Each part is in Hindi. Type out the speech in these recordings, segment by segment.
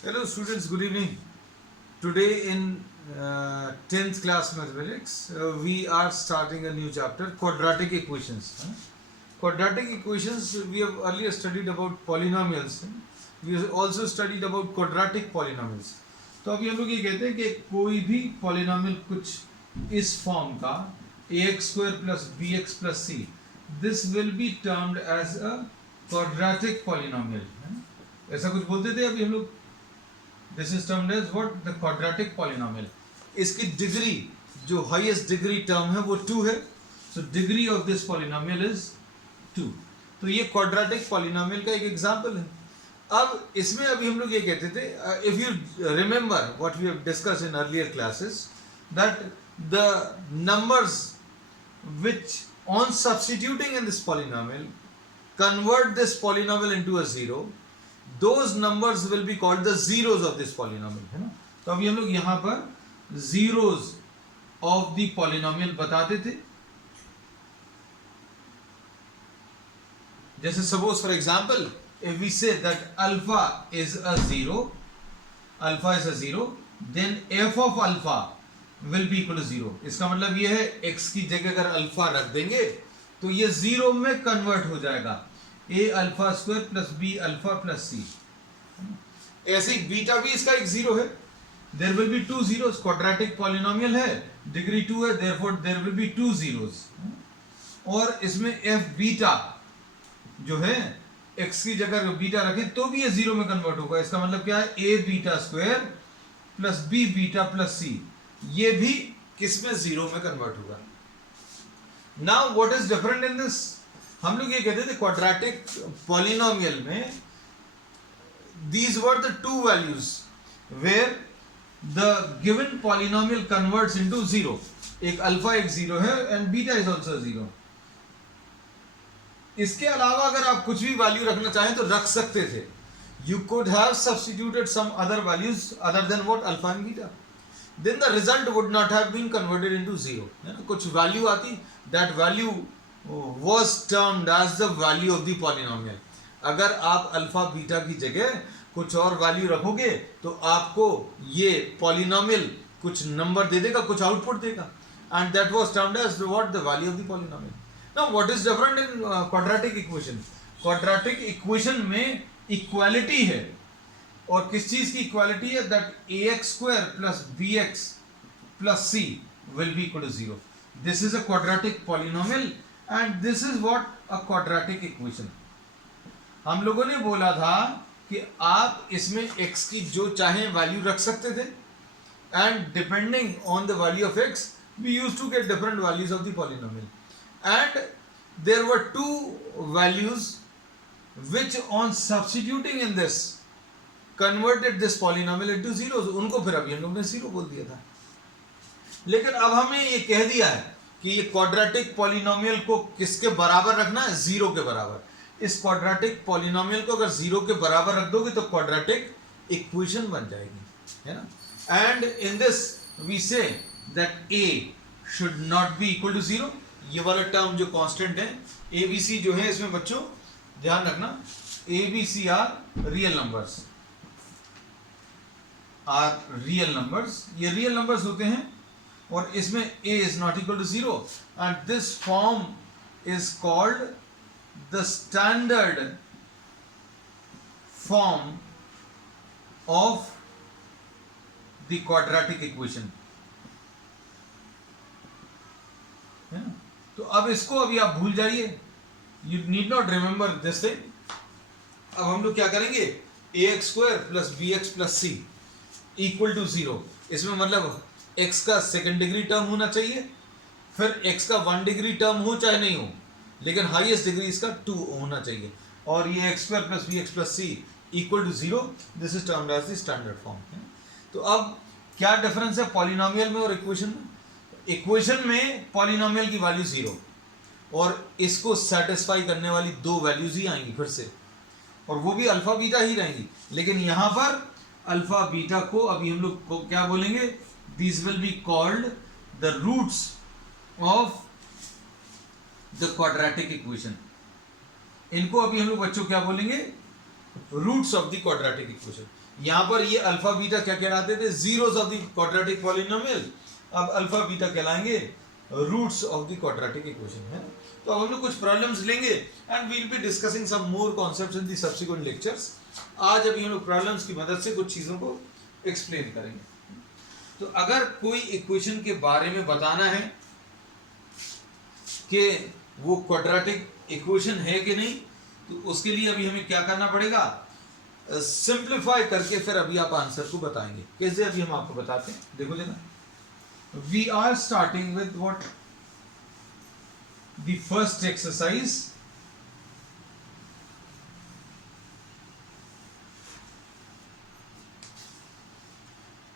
Hello students, good evening. Today in 10th class mathematics, we are starting a new chapter, quadratic equations. Quadratic equations, we have earlier studied about polynomials. We have also studied about quadratic polynomials. तो अभी हम लोग ये कहते हैं कि कोई भी polynomial कुछ इस फॉर्म का ax square plus bx plus c, this will be termed as a quadratic polynomial. ऐसा कुछ बोलते थे अभी हम लोग. This is termed as what? The quadratic polynomial. इसकी डिग्री जो हाईएस्ट डिग्री टर्म है वो 2 है. So degree of this polynomial is 2. तो ये quadratic polynomial का एक एग्जांपल है. अब इसमें अभी हम लोग ये कहते थे, if you remember what we have discussed in earlier classes, that the numbers which on substituting in this polynomial convert this polynomial into a zero, those numbers will be called the zeros of this polynomial, है ना. तो अभी हम लोग यहाँ पर zeros of the polynomial बताते थे. जैसे suppose for example, if we say that alpha is a zero, then f of alpha will be equal to 0. इसका मतलब ये है x की जगह अगर अल्फा रख देंगे तो ये जीरो में कन्वर्ट हो जाएगा. a alpha square plus b alpha plus c. ऐसे ही बीटा भी इसका एक जीरो है. There will be 2 zeros. Quadratic polynomial है, डिग्री 2 है, therefore there will be 2 zeros. और इसमें f बीटा जो है x की जगह बीटा रखें तो भी ये जीरो में कन्वर्ट होगा. इसका मतलब क्या है? a beta square plus b beta plus c, ये भी किसमें जीरो में कन्वर्ट होगा. Now what is different in this? हम लोग ये कहते थे क्वाड्रेटिक पॉलिनोमियल में these were the two values where the given polynomial converts into zero. एक अल्फा एक जीरो है and beta is also zero. इसके अलावा अगर आप कुछ भी वैल्यू रखना चाहें तो रख सकते थे. You could have substituted some other values other than what? Alpha and beta. Then the result would not have been converted into zero. कुछ वैल्यू आती, that value was termed as the value of the polynomial. अगर आप अल्फा बीटा की जगह कुछ और वैल्यू रखोगे तो आपको ये पॉलिनोमियल कुछ नंबर दे देगा, कुछ आउटपुट देगा, and that was termed as what? The value of the polynomial. Now what is different in quadratic equation? क्वाड्रेटिक इक्वेशन में इक्वालिटी है. और किस चीज की इक्वालिटी है? That ax square plus bx plus c will be equal to 0. This is a quadratic polynomial and this is what? A quadratic equation. हम लोगों ने बोला था कि आप इसमें x की जो चाहे वैल्यू रख सकते थे, and depending on the value of x we used to get different values of the polynomial. And there were two values which on substituting in this converted this polynomial into zeros. उनको फिर अभी हम लोग ने जीरो बोल दिया था. लेकिन अब हमें ये कह दिया है कि ये क्वाड्रेटिक पॉलिनोमियल को किसके बराबर रखना है? जीरो के बराबर. इस क्वाड्रेटिक पॉलिनोमियल को अगर जीरो के बराबर रख दोगे तो क्वाड्रेटिक इक्वेशन बन जाएगी, है ना. And in this we say that a should not be equal to zero. ये वाला टर्म जो कांस्टेंट है, a b c जो है, इसमें बच्चों ध्यान रखना, a b c are real numbers, ये रियल नंबर्स होते हैं. और इसमें a is not equal to zero and this form is called the standard form of the quadratic equation, है ना. तो अब इसको अभी आप भूल जाइए, you need not remember this thing. अब हम लोग क्या करेंगे? ax square plus bx plus c equal to 0. इसमें मतलब x का सेकेंड डिग्री टर्म होना चाहिए, फिर x का 1 डिग्री टर्म हो चाहे नहीं हो, लेकिन हाईएस्ट डिग्री इसका 2 होना चाहिए. और ये x square plus bx plus c equal to 0. This is termed as the standard form. तो अब क्या डिफरेंस है पॉलिनोमियल में और इक्वेशन में? इक्वेशन में पॉलिनोमियल की वैल्यू 0 और इसको सेटिस्फाई करने वाली दो वैल्यूज ही आएंगी फिर से, और वो भी अल्फा बीटा ही रहेंगी. लेकिन यहां पर अल्फा बीटा को अभी हम लोग को क्या बोलेंगे? These will be called the roots of the quadratic equation. इनको अभी हम लोग बच्चों क्या बोलेंगे? Roots of the quadratic equation. यहां पर ये अल्फा बीटा क्या कहलाते थे? Zeros of the quadratic polynomial. अब अल्फा बीटा कहलाएंगे roots of the quadratic equation, है ना। तो अब हम लोग कुछ प्रॉब्लम्स लेंगे and we will be discussing some more concepts in the subsequent lectures. आज अभी हम लोग प्रॉब्लम्स की मदद से कुछ चीजों को एक्सप्लेन करेंगे। तो अगर कोई इक्वेशन के बारे में बताना है कि वो क्वाड्रेटिक इक्वेशन है कि नहीं, तो उसके लिए अभी हमें क्या करना पड़ेगा? सिंप्लीफाई करके फिर अभी आप आंसर को बताएंगे। कैसे? अभी हम आपको बताते हैं, देखो जरा। We are starting with what? The first exercise.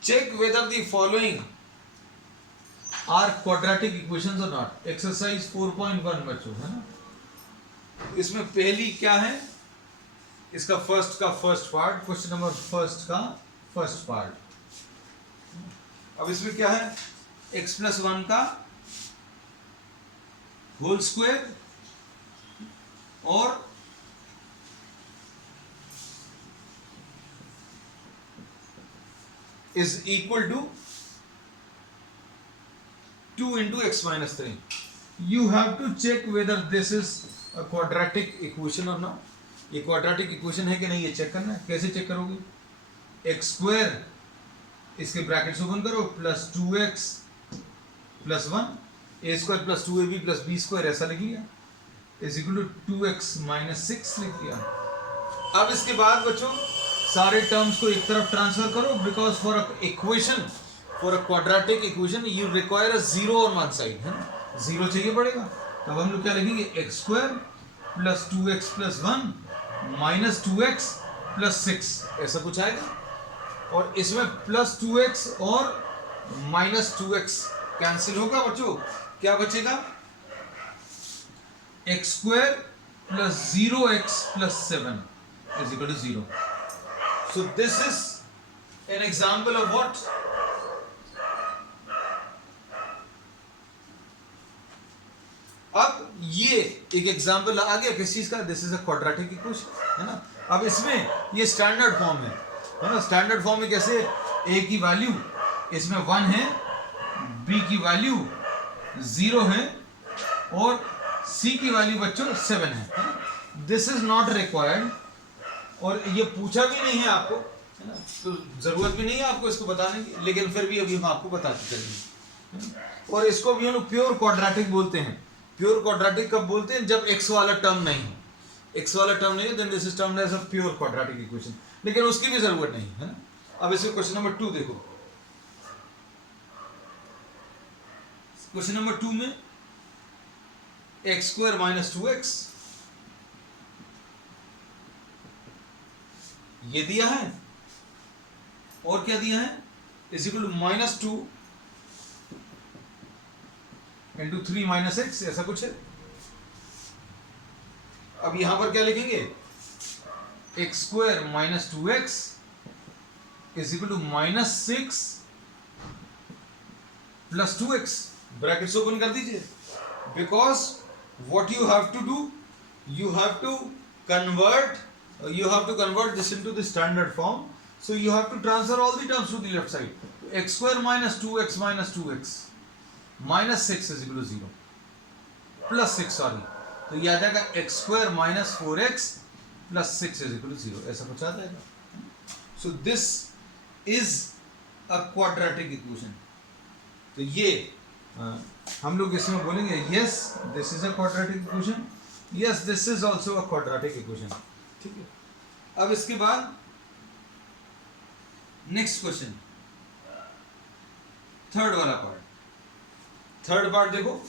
Check whether the following are quadratic equations और नॉट। एक्सरसाइज 4.1 बच्चों, है ना। इसमें पहली क्या है? इसका first part, question number first का फर्स्ट पार्ट। अब इसमें क्या है? x+1 का होल स्क्वायर और is equal to 2 into x-3. You have to check whether this is a quadratic equation or not. ये क्वाड्रेटिक इक्वेशन है कि नहीं, ये चेक करना है। कैसे चेक करोगे? एक्स स्क्वायर, इसके ब्रैकेट्स ओपन करो, plus 2x plus 1 a square plus 2ab plus b square, ऐसा लिख लिया, is equal to 2x minus 6 लिख दिया। अब इसके बाद बच्चों सारे टर्म्स को एक तरफ ट्रांसफर करो, because for a equation, for a quadratic equation you require a zero on one side, है ना। जीरो चाहिए पड़ेगा। तब हम लोग क्या लिखेंगे? X square plus 2x plus 1 minus 2x plus 6, ऐसा कुछ आएगा। और इसमें प्लस 2x और माइनस 2x कैंसिल होगा बच्चों, क्या बचेगा? X square plus 0x plus 7 is equal to 0। So this is an example of what? अब ये एक एग्जाम्पल आ गया किस चीज का? This is a quadratic equation, है ना। अब इसमें ये स्टैंडर्ड फॉर्म है ना। स्टैंडर्ड फॉर्म में कैसे? a की वैल्यू इसमें 1 है, b की वैल्यू 0 है और c की वैल्यू बच्चों 7 है। दिस इज नॉट रिक्वायर्ड, और ये पूछा भी नहीं है आपको, है ना, तो जरूरत भी नहीं है आपको इसको बताने की, लेकिन फिर भी अभी हम आपको बताते चलेंगे। और इसको भी हम लोग प्योर क्वाड्रेटिक बोलते हैं। प्योर क्वाड्रेटिक कब बोलते हैं? जब x वाला टर्म नहीं हो। x वाला टर्म नहीं है, then this is termed as a pure quadratic equation, लेकिन उसकी भी जरूरत नहीं है ना। अब इसमें क्वेश्चन नंबर 2 देखो। क्वेश्चन नंबर 2 में एक्स स्क्वायर माइनस 2x ये दिया है, और क्या दिया है? Is equal to minus 2 into 3 minus x, ऐसा कुछ है। अब यहां पर क्या लिखेंगे? X square minus 2x is equal to minus 6 plus 2x, brackets open कर दीजिए। Because what you have to do, you have to convert this into the standard form, so you have to transfer all the terms to the left side. X square minus 2x minus 2x minus 6 is equal to 0 plus 6, sorry, तो ये आ जाएगा x square minus 4x plus 6 is equal to 0, ऐसा कुछ आ जाएगा। So this is a quadratic equation. तो ये हम लोग इसमें बोलेंगे yes this is a quadratic equation, yes this is also a quadratic equation, ठीक है। अब इसके बाद नेक्स्ट क्वेश्चन, थर्ड वाला पार्ट। थर्ड पार्ट देखो,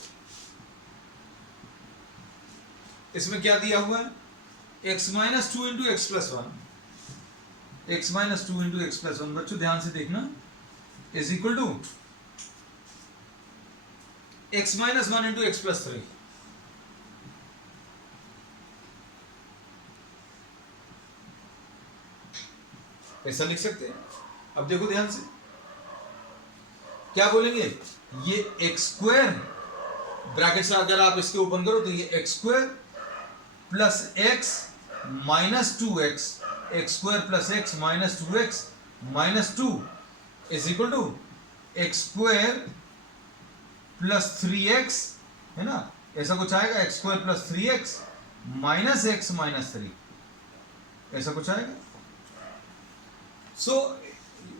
इसमें क्या दिया हुआ है? x minus 2 into x plus 1, x minus 2 into x plus 1, बच्चों ध्यान से देखना, is equal to x minus 1 into x plus 3। ऐसा लिख सकते हैं। अब देखो ध्यान से, क्या बोलेंगे? ये एक्स स्क्वायर, ब्रैकेट्स अगर आप इसके ओपन करो तो ये x square plus x minus 2x x square plus x minus 2x minus 2 is equal to x square plus 3x, है ना, ऐसा कुछ आएगा, x square plus 3x minus x minus 3, ऐसा कुछ आएगा. सो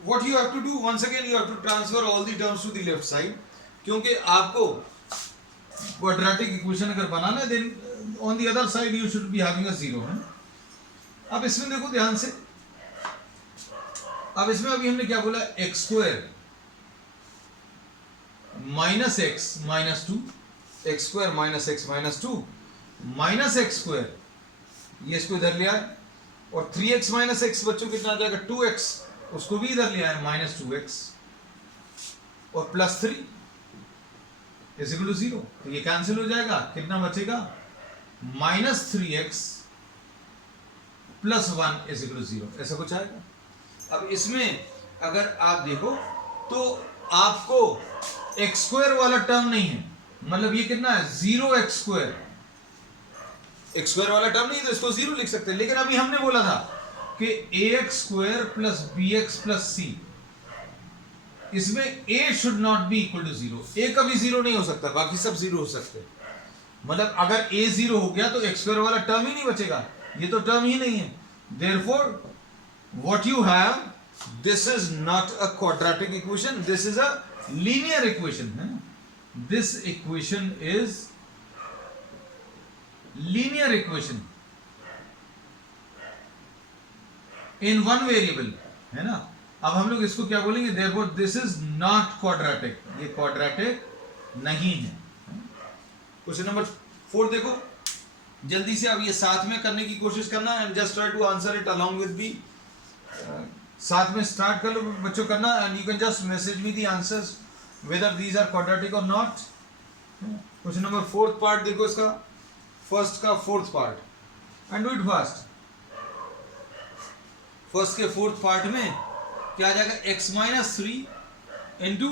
what you have to do once again, you have to transfer all the terms to the left side, क्योंकि आपको क्वाड्रेटिक इक्वेशन अगर बनाना है then on the other side you should be having a zero, है. अब इसमें देखो ध्यान से, अब इसमें अभी हमने क्या बोला, x square minus x minus 2, x square minus x minus 2 minus x square, ये इसको इधर लिया है, और 3x माइनस एक्स बच्चों कितना आ जाएगा, 2x, उसको भी इधर लिया है माइनस 2x, और प्लस 3 इज इक्वल टू 0, तो ये कैंसिल हो जाएगा, कितना बचेगा, minus 3x plus 1 is equal to 0, ऐसा कुछ आएगा. अब इसमें अगर आप देखो तो आपको एक्स स्क्वायर वाला टर्म नहीं है, मतलब ये कितना है, 0x स्क्वायर, एक्स स्क्वायर वाला टर्म नहीं है तो इसको 0 लिख सकते हैं. लेकिन अभी हमने बोला था कि ax square plus bx plus c, इसमें a should not be equal to 0, a कभी 0 नहीं हो सकता, बाकी सब 0 हो सकते हैं. मतलब अगर a 0 हो गया तो एक्स स्क्वायर वाला टर्म ही नहीं बचेगा, ये तो टर्म ही नहीं है. Therefore what you have, this is not a quadratic equation, this is a linear equation, है ना. This equation is linear equation in one variable, है ना. अब हम लोग इसको क्या बोलेंगे, therefore this is not quadratic, ये quadratic नहीं है. क्वेश्चन नंबर 4 देखो जल्दी से, अब ये साथ में करने की कोशिश करना and just try to answer it along with me. साथ में स्टार्ट कर लो बच्चों करना, and you can just message me the answers whether these are quadratic और not. Question number 4th part देखो, इसका फर्स्ट का 4th part, and do it fast. First के 4th पार्ट में क्या आ जाएगा, x minus 3 into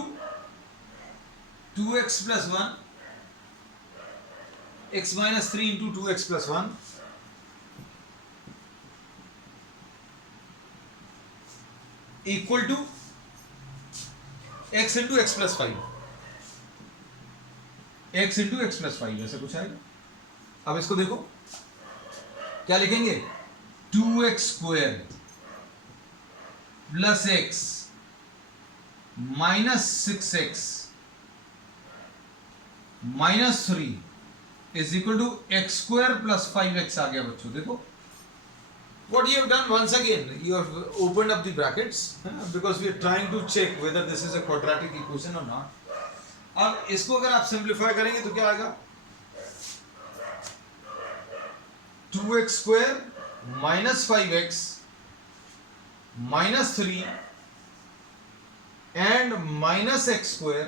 2x plus 1, x minus 3 into 2x plus 1 equal to x into x plus 5, x into x plus 5, ऐसा कुछ आएगा. अब इसको देखो क्या लिखेंगे, 2x square plus x minus 6x minus 3 is equal to x square plus 5x आ गया बच्चों. देखो what you have done, once again you have opened up the brackets because we are trying to check whether this is a quadratic equation or not. अब इसको अगर आप सिंप्लीफाई करेंगे तो क्या आएगा, 2x square minus 5x minus 3 and minus x square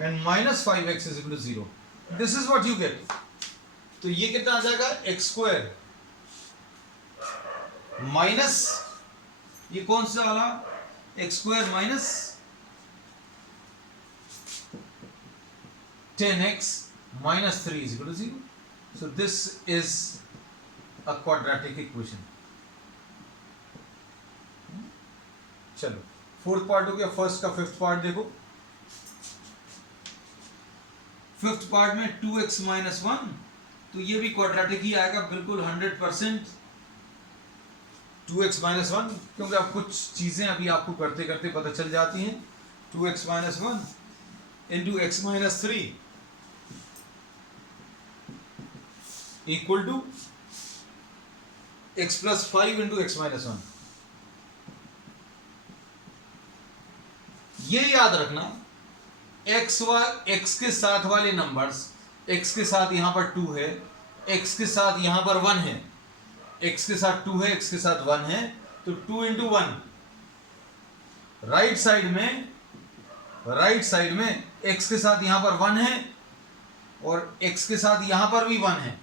and minus 5x is equal to 0. This is what you get. तो ये कितना आ जाएगा, x स्क्वायर माइनस, ये कौन सा वाला, x square minus 10x minus 3 is equal to 0. So this is a quadratic equation. चलो 4th पार्ट हो गया. फर्स्ट का 5th पार्ट देखो. 5th पार्ट में 2x माइनस 1, तो ये भी क्वाड्रेटिक ही आएगा बिल्कुल 100%. 2x माइनस 1, क्योंकि अब कुछ चीजें अभी आपको करते करते पता चल जाती हैं. 2x minus 1 into x minus 3 equal to x plus 5 into x minus 1. ये याद रखना, x के साथ वाले नंबर्स, x के साथ यहां पर 2 है, x के साथ यहां पर 1 है, x के साथ 2 है, x के साथ 1 है, तो 2 इंटू 1. राइट साइड में x के साथ यहां पर 1 है और x के साथ यहां पर भी 1 है.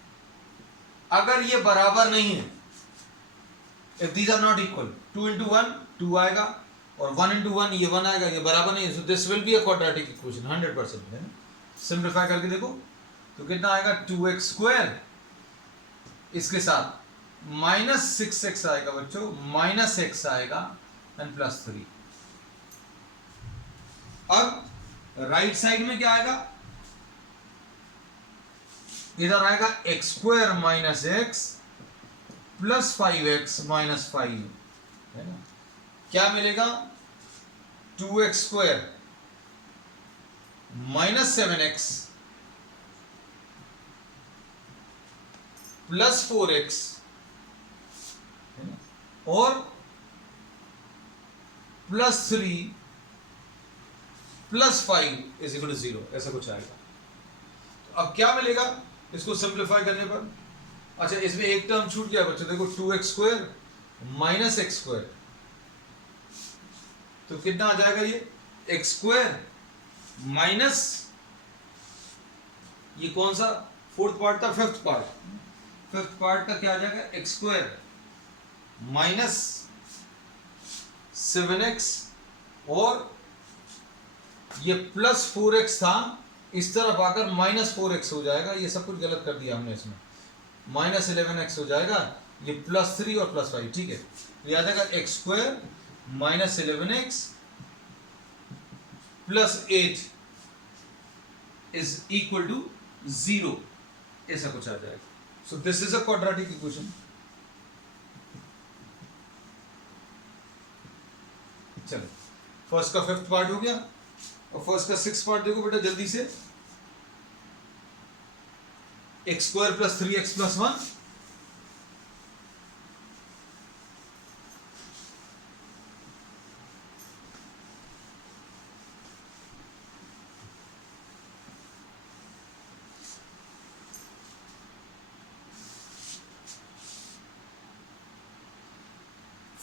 अगर ये बराबर नहीं है, if these are not equal, 2 into 1 2 आएगा और 1 इंटू 1 ये 1 आएगा, ये बराबर नहीं है, so this will be a quadratic equation 100%. है ना. सिंप्लीफाई करके देखो तो कितना आएगा, 2x स्क्वायर इसके साथ माइनस 6x आएगा बच्चों, माइनस x आएगा एंड प्लस 3। अब राइट साइड में क्या आएगा, इधर आएगा x square minus x plus 5x minus 5, है ना। क्या मिलेगा, 2x square minus 7x plus 4x और plus 3 plus 5 is equal to 0, ऐसा कुछ आएगा। तो अब क्या मिलेगा इसको सिंप्लीफाई करने पर, अच्छा इसमें एक टर्म छूट गया बच्चों, देखो 2x square minus x square, तो कितना आ जाएगा ये, एक्स स्क्वायर माइनस, ये कौन सा फोर्थ पार्ट था, फिफ्थ पार्ट का क्या आ जाएगा, एक्स स्क्वायर माइनस 7x और ये प्लस 4x था, इस तरफ आकर माइनस 4x हो जाएगा, ये सब कुछ गलत कर दिया हमने इसमें, माइनस 11x हो जाएगा, ये प्लस 3 और प्लस 5, ठीक है। ये आ जाएगा x square minus 11x plus 8 is equal to 0, ऐसा कुछ आ जाएगा। So this is a quadratic equation. चलो फर्स्ट का फिफ्थ पार्ट हो गया, और फर्स्ट का सिक्स पार्ट देखो बेटा जल्दी से, x square plus 3x plus 1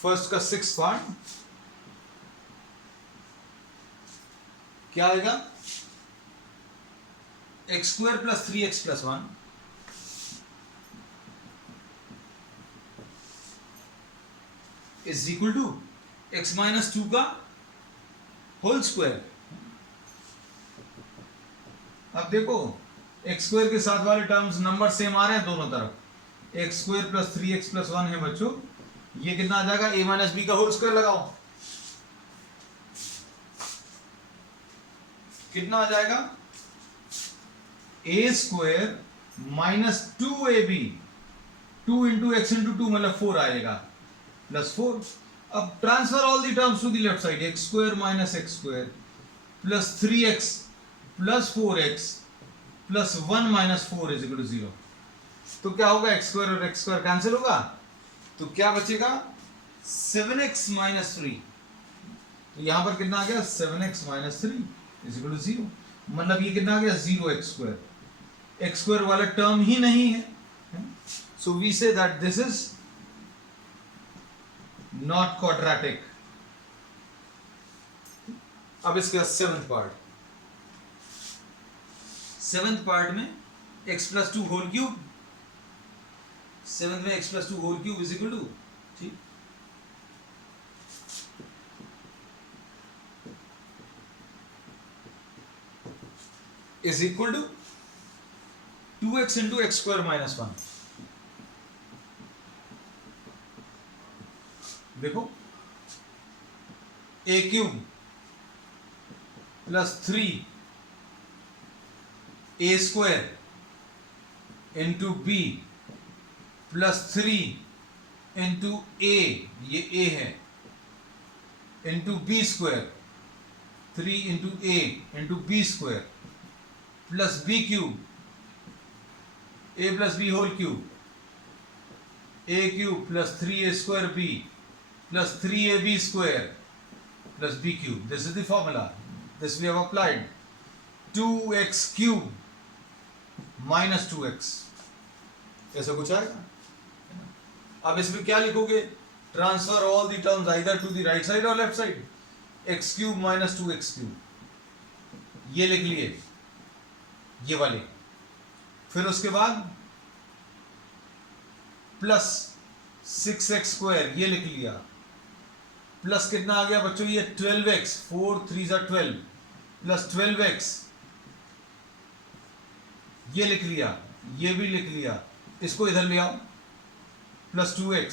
first का सिक्स पार्ट क्या आएगा, x square plus 3x plus 1 is equal to x minus 2 का होल स्क्वायर। अब देखो एक्स स्क्वायर के साथ वाले टर्म्स नंबर सेम आ रहे हैं दोनों तरफ, x square plus 3x plus 1 है बच्चों, ये कितना आ जाएगा, a माइनस बी का होल स्क्वायर लगाओ, कितना आ जाएगा, a square minus 2ab, 2 into x into 2 मतलब 4 आएगा प्लस 4। अब transfer all the terms to the left side, x square minus x square plus 3x plus 4x plus 1 minus 4 is equal to 0। तो क्या होगा, एक्स स्क्वायर और एक्स स्क्वायर कैंसिल होगा, तो क्या बचेगा 7x माइनस 3, तो यहां पर कितना आ गया 7x minus 3 is equal to 0, मतलब ये कितना आ गया 0x स्क्वायर, एक्स स्क्वायर वाला टर्म ही नहीं है, so we say that this is not quadratic. अब इसका सेवंथ पार्ट में x plus 2 whole cube, seventh में x plus 2 whole cube is equal to, ठीक, is equal to 2x into x square minus 1। देखो a cube plus 3 a square into b plus 3 into a, ये a है, into b square 3 into a into b square plus b cube, a plus b whole cube, a cube plus 3a square b plus 3ab square plus b cube. This is the formula. This we have applied. 2x cube minus 2x. ऐसा कुछ आएगा। अब इसमें क्या लिखोगे? Transfer all the terms either to the right side or left side. x cube minus 2x cube. ये लिख लिए, ये वाले। फिर उसके बाद प्लस 6x स्क्वायर ये लिख लिया, प्लस कितना आ गया बच्चों, ये 12x, 4 3 12 प्लस 12x ये लिख लिया, ये भी लिख लिया, इसको इधर ले आओ, plus 2x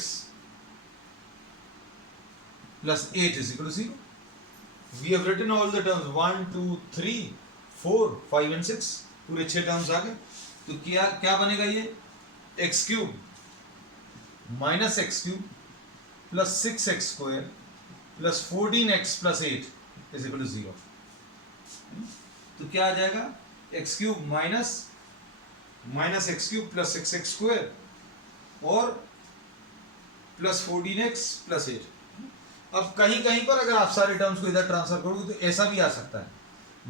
plus 8 is equal to 0. We have written all the terms 1, 2, 3, 4, 5 and 6. पूरे 6 टर्म्स आ गए. तो क्या क्या बनेगा ये? x cube minus x cube plus 6x square plus 14x plus 8 is equal to 0. तो क्या आ जाएगा? x cube minus x cube plus 6x square और प्लस 14x प्लस 8. अब कहीं कहीं पर अगर आप सारे टर्म्स को इधर ट्रांसफर करोगे तो ऐसा भी आ सकता है.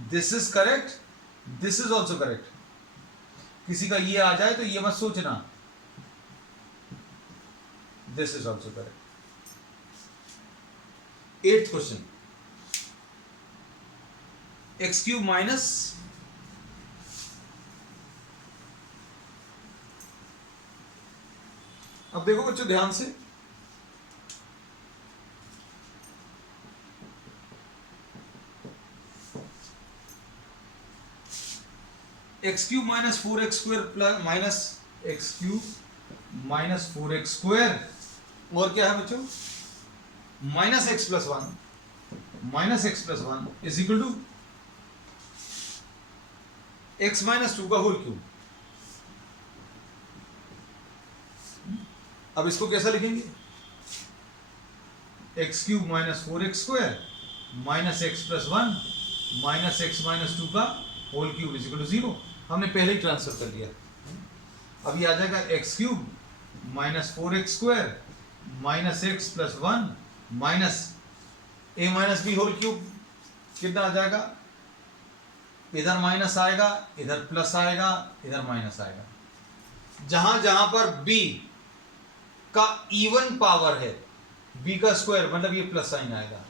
This is correct, this is also correct. किसी का ये आ जाए तो ये मत सोचना, this is also correct. 8th question, x cube minus अब देखो बच्चों ध्यान से, x cube minus 4x square plus minus x cube minus 4x square और क्या है बच्चों? Minus x plus 1 is equal to x minus 2 का होल क्यूब. अब इसको कैसा लिखेंगे? X cube minus 4x square minus x plus 1 minus x minus 2 का whole cube is equal to 0. हमने पहले ही ट्रांसफर कर लिया. अब ये आ जाएगा x cube minus 4x square minus x plus 1 minus a minus b whole cube. कितना आ जाएगा? इधर माइनस आएगा, इधर प्लस आएगा, इधर माइनस आएगा. जहां जहां पर b का इवन पावर है, b का स्क्वायर मतलब ये प्लस साइन आएगा.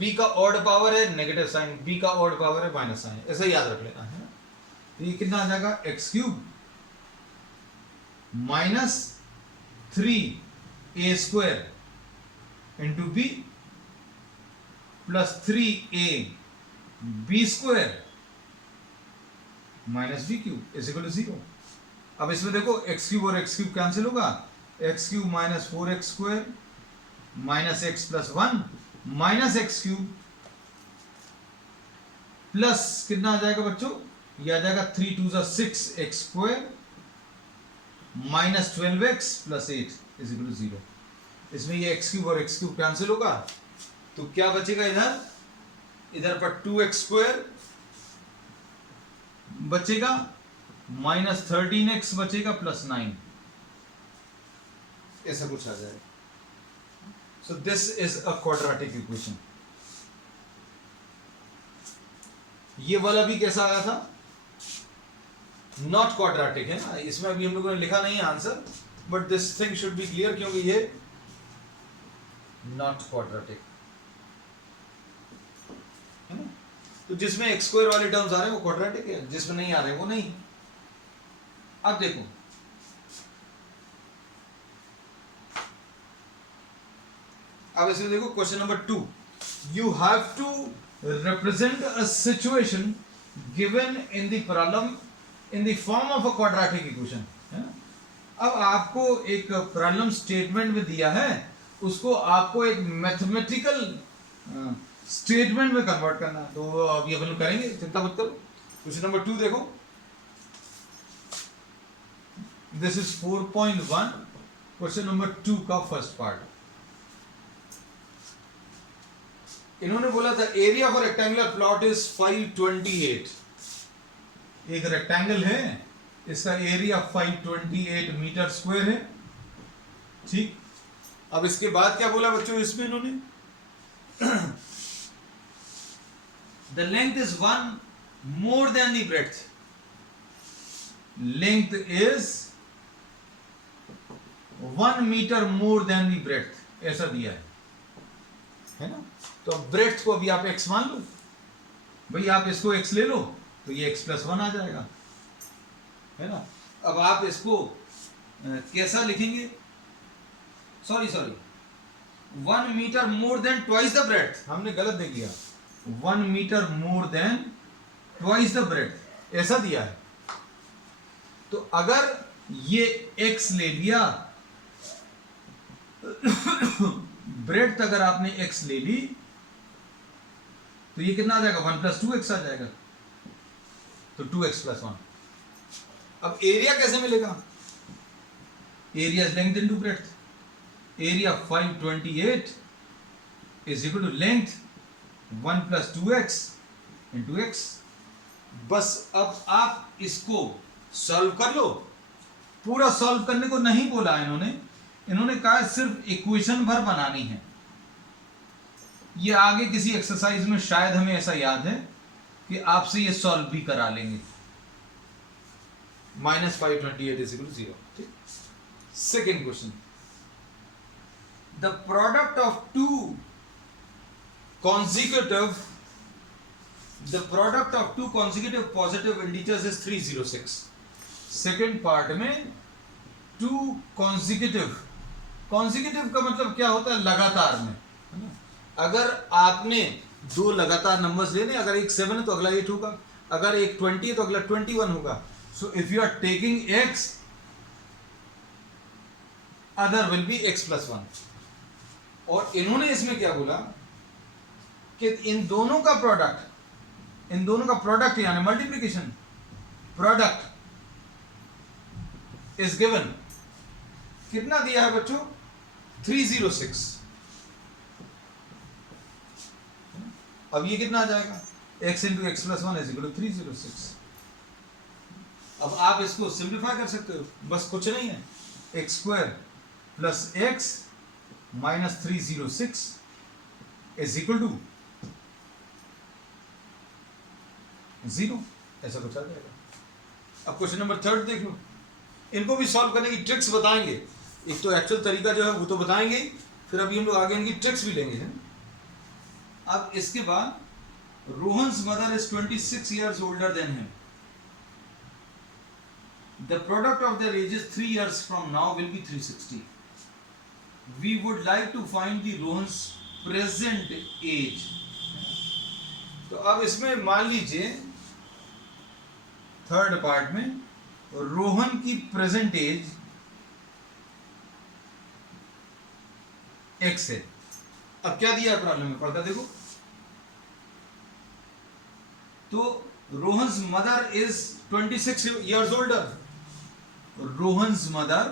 b का ऑड पावर है नेगेटिव साइन, b का ऑड पावर है माइनस साइन. ऐसा याद रख लेना है. ये कितना आ जाएगा? X cube minus 3a square into b plus 3a b square minus b cube is equal to 0. अब इसमें देखो एक्स क्यूब और एक्स क्यूब कैंसिल होगा. X cube minus 4x square minus x plus 1 minus x cube plus कितना आ जाएगा बच्चों? ये आ जाएगा 3 2 6x square minus 12x plus 8 is equal to 0. इसमें ये x क्यूब और x क्यूब कैंसिल होगा तो क्या बचेगा? इधर पर 2x स्क्वायर बचेगा माइनस 13x बचेगा प्लस 9. ऐसा कुछ आ जाएगा. So this is a quadratic equation. ये वाला भी कैसा आया था? नॉट क्वाड्रेटिक है ना. इसमें अभी हम लोगों ने लिखा नहीं है answer, but this thing should be clear क्योंकि ये नॉट क्वाड्रेटिक है ना. तो जिसमें एक्स स्क्वायर वाले टर्म्स आ रहे हैं वो क्वाड्रेटिक है, जिसमें नहीं आ रहे वो नहीं. अब देखो अब इसमें देखो question number 2. You have to represent a situation given in the problem in the form of a quadratic equation. है ना. अब आपको एक प्रॉब्लम स्टेटमेंट में दिया है, उसको आपको एक मैथमेटिकल स्टेटमेंट में कन्वर्ट करना है. तो अभी अपन लोग करेंगे, चिंता मत करो. क्वेश्चन नंबर 2 देखो. दिस इज 4.1 क्वेश्चन नंबर 2 का फर्स्ट पार्ट. इन्होंने बोला था area for rectangular plot is 528. एक रेक्टेंगल है, इसका एरिया 528 मीटर स्क्वायर है. ठीक. अब इसके बाद क्या बोला बच्चों इसमें इन्होंने? The length is 1 more than the breadth. Length is 1 metre more than the breadth, ऐसा दिया है ना. तो अब ब्रेड्थ को अभी आप x मान लो भाई. आप इसको x ले लो तो ये x प्लस 1 आ जाएगा, है ना. अब आप इसको कैसा लिखेंगे? Sorry 1 metre more than twice the breadth. हमने गलत देख लिया. 1 metre more than twice the breadth ऐसा दिया है. तो अगर ये x ले लिया ब्रेड्थ अगर आपने x ले ली तो ये कितना आ जाएगा 1 + 2x आ जाएगा, तो 2x + 1। अब एरिया कैसे मिलेगा? Area is length into breadth. Area 528 is equal to length 1 + 2x into x। बस अब आप इसको सॉल्व कर लो। पूरा सॉल्व करने को नहीं बोला इन्होंने कहा सिर्फ इक्वेशन भर बनानी है। ये आगे किसी एक्सरसाइज में शायद हमें ऐसा याद है कि आपसे ये सॉल्व भी करा लेंगे। -528 इज इक्वल टू 0। ठीक। Second question, the product of two consecutive positive integers is 306। Second part में टू consecutive का मतलब क्या होता है? लगातार में, है ना? अगर आपने दो लगातार नंबर्स लेने, अगर एक 7 है तो अगला 8 होगा, अगर एक 20 है तो अगला 21 होगा। So if you are taking x, other will be x + 1। और इन्होंने इसमें क्या बोला कि इन दोनों का प्रोडक्ट यानी मल्टीप्लिकेशन प्रोडक्ट इज गिवन। कितना दिया है बच्चों? 306। अब ये कितना आ जाएगा? x × x + 1 is equal to 306। अब आप इसको सिंप्लीफाई कर सकते हो, बस कुछ नहीं है, x² + x - 306 is equal to 0। ऐसा कुछ आ जाएगा। अब क्वेश्चन नंबर 3 देख लो। इनको भी सॉल्व करने की ट्रिक्स बताएंगे। एक तो एक्चुअल तरीका जो है वो तो बताएंगे ही, फिर अभी हम लोग आगे इनकी ट्रिक्स भी लेंगे, है? अब इसके बाद, Rohan's mother is 26 years older than him. The product of their ages 3 years from now will be 360. We would like to find the Rohan's present age. तो अब इसमें मान लीजिए थर्ड पार्ट में रोहन की प्रेजेंट एज x है। अब क्या दिया है प्रॉब्लम में, पढ़कर देखो। तो Rohan's mother is 26 years older। Rohan's mother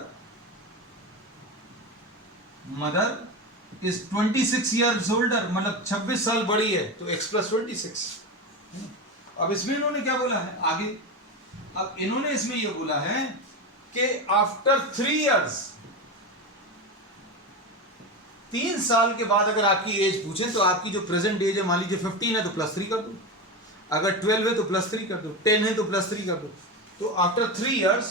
is 26 years older, मतलब 26 साल बड़ी है, तो x + 26। अब इसमें इन्होंने क्या बोला है आगे? अब इन्होंने इसमें यह बोला है कि आफ्टर 3 years, 3 साल के बाद अगर आपकी एज पूछे तो आपकी जो प्रेजेंट एज है, मान लीजिए 15 है तो +3 कर दो, अगर 12 है तो +3 कर दो, 10 है तो +3 कर दो। तो आफ्टर 3 years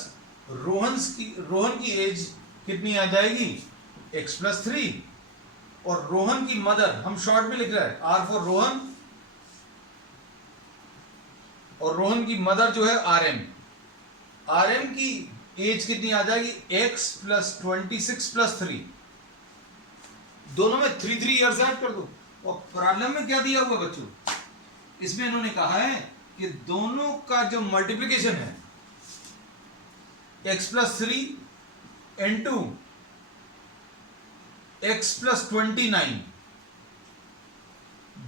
रोहन की एज कितनी आ जाएगी? x + 3। और रोहन की मदर, हम शॉर्ट में लिख रहे हैं R फॉर रोहन, और रोहन की मदर जो है RM की एज कितनी आ जाएगी? x + 26 + 3। दोनों में 3 years ऐड कर दो। और प्रॉब्लम में क्या दिया हुआ बच्चों? इसमें इन्होंने कहा है कि दोनों का जो मल्टीप्लिकेशन है x + 3 × x + 29,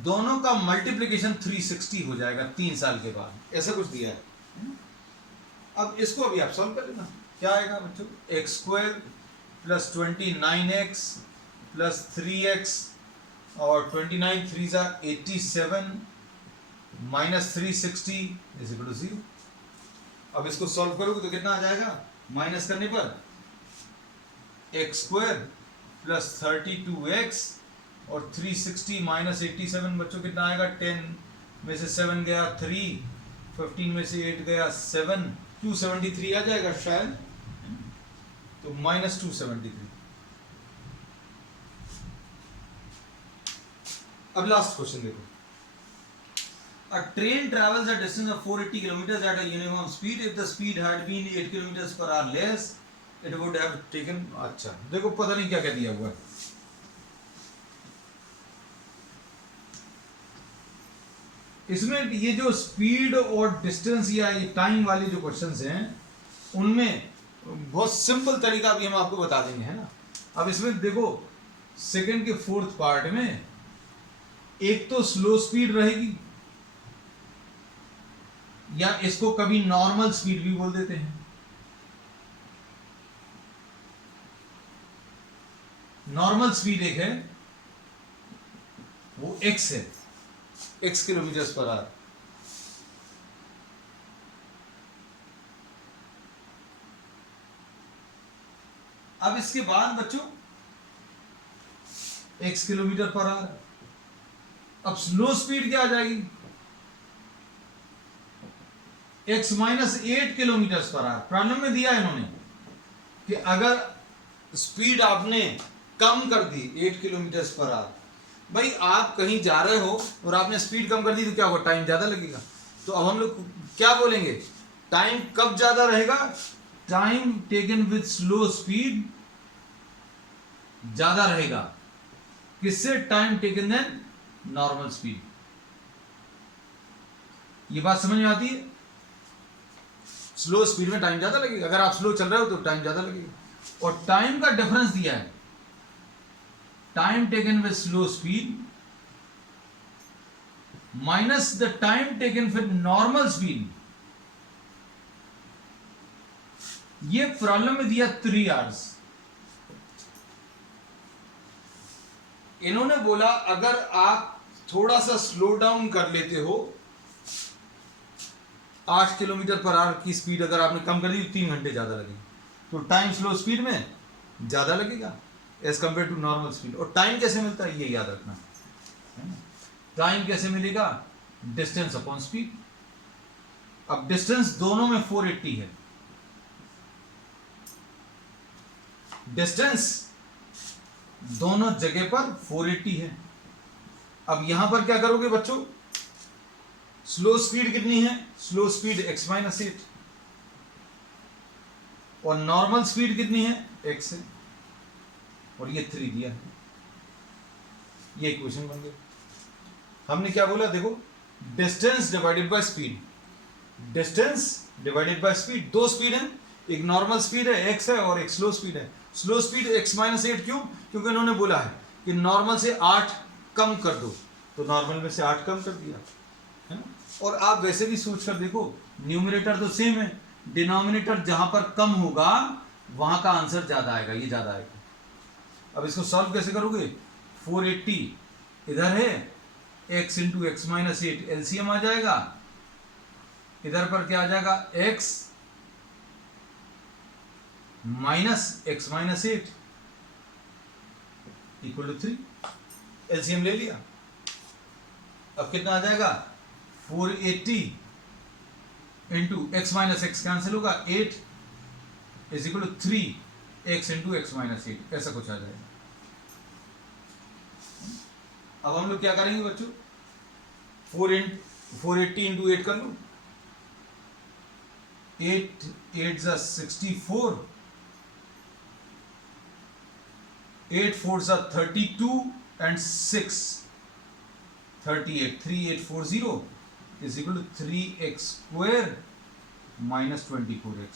दोनों का मल्टीप्लिकेशन 360 हो जाएगा 3 साल के बाद। ऐसा कुछ दिया है। अब इसको अभी आप सॉल्व कर लेना। क्या आएगा बच्चों? x² + 29x + 3x और 29 3s are 87 - 360 is equal to 0। अब इसको सॉल्व करोगे तो कितना आ जाएगा? माइनस करने पर x² + 32x और 360 - 87 बच्चों कितना आएगा? 10 में से 7 गया 3, 15 में से 8 गया 7, 273 आ जाएगा शायद, तो -273। अब लास्ट क्वेश्चन देखो। A train travels a distance of 480 kilometers at a uniform speed. If the speed had been 8 kilometers per hour less, it would have taken। अच्छा देखो, पता नहीं क्या क्या दिया हुआ है। इसमें ये जो स्पीड और डिस्टेंस या ये टाइम वाले जो क्वेश्चंस हैं, उनमें बहुत सिंपल तरीका भी हम आपको बता देंगे, है ना? अब इसमें देखो सेकंड के फोर्थ पार्ट में एक तो स्लो स्पीड रहेगी, या इसको कभी नॉर्मल स्पीड भी बोल देते हैं। नॉर्मल स्पीड एक है, वो x है, x किलोमीटर पर आवर। अब इसके बाद बच्चों x किलोमीटर पर आवर। अब स्लो स्पीड क्या आ जाएगी, x -8 kilometre per hour. Problem में दिया इन्होंने कि अगर स्पीड आपने कम कर दी 8 किलोमीटर पर आवर, भाई आप कहीं जा रहे हो और आपने स्पीड कम कर दी तो क्या होगा, टाइम ज्यादा लगेगा। तो अब हम लोग क्या बोलेंगे, टाइम कब ज्यादा रहेगा, time taken with slow speed ज्यादा रहेगा। किससे, time taken than normal speed. ये बात समझ में आती है। स्लो स्पीड में टाइम ज्यादा लगेगा, अगर आप स्लो चल रहे हो तो टाइम ज्यादा लगेगा। और टाइम का डिफरेंस दिया है, time taken with slow speed minus the time taken with normal speed. ये प्रॉब्लम में दिया 3 आवर्स। इन्होंने बोला अगर आप थोड़ा सा स्लो डाउन कर लेते हो, 8 किलोमीटर पर आवर की स्पीड अगर आपने कम कर दी तो 3 घंटे ज्यादा लगेंगे। तो टाइम स्लो स्पीड में ज्यादा लगेगा as compare to normal speed. और टाइम कैसे मिलता है ये याद रखना है ना। टाइम कैसे मिलेगा, डिस्टेंस अपॉन स्पीड। अब डिस्टेंस दोनों में 480 है, डिस्टेंस दोनों जगह पर 480 है। अब यहां पर क्या करोगे बच्चों, स्लो स्पीड कितनी है, स्लो स्पीड x -8 और नॉर्मल स्पीड कितनी है, x है, और ये 3 दिया है। ये इक्वेशन बन गई। हमने क्या बोला, देखो distance divided by speed, distance divided by speed. दो स्पीड है, एक नॉर्मल स्पीड है x है और एक स्लो स्पीड है। स्लो स्पीड x -8 क्यों, क्योंकि इन्होंने बोला है कि नॉर्मल से 8 कम कर दो, तो नॉर्मल में से 8 कम कर दिया है ना। और आप वैसे भी सोच कर देखो, न्यूमरेटर तो सेम है, डिनोमिनेटर जहां पर कम होगा वहां का आंसर ज्यादा आएगा, ये ज्यादा आएगा। अब इसको सॉल्व कैसे करोगे, 480 इधर है, x इंटू x -8 एलसीएम आ जाएगा, इधर पर क्या आ जाएगा, x minus x -8 equal to 3। LCM ले लिया, अब कितना आ जाएगा, 480 इंटू x -x कैंसिल होगा, 8 is equal to 3x into x -8, ऐसा कुछ आ जाएगा। अब हम लोग क्या करेंगे बच्चों, 480 इंटू 8 कर लो, 8 8 जा 64, 8 4 जा 32 and 6 38, 3840 is equal to 3x square minus 24x,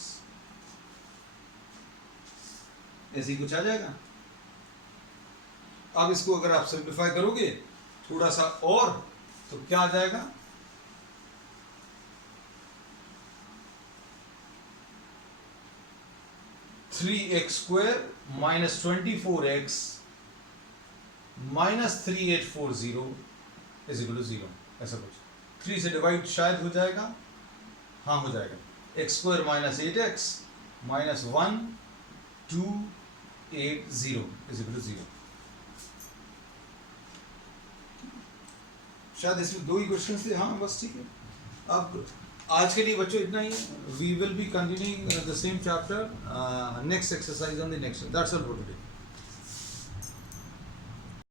ऐसे कुछ आ जाएगा। अब इसको अगर आप सिंप्लीफाई करोगे थोड़ा सा और, तो क्या आ जाएगा, three x square minus 24x माइनस 3840 इज इक्वल टू 0, ऐसा कुछ। 3 से डिवाइड शायद हो जाएगा, हाँ हो जाएगा, एक्स स्क्वायर माइनस 8x माइनस 1280 इज इक्वल टू 0। शायद इसमें 2 ही क्वेश्चन थे, हाँ बस ठीक है। अब आज के लिए बच्चों इतना ही है। We will be continuing the same chapter next exercise on the next, that's all for today.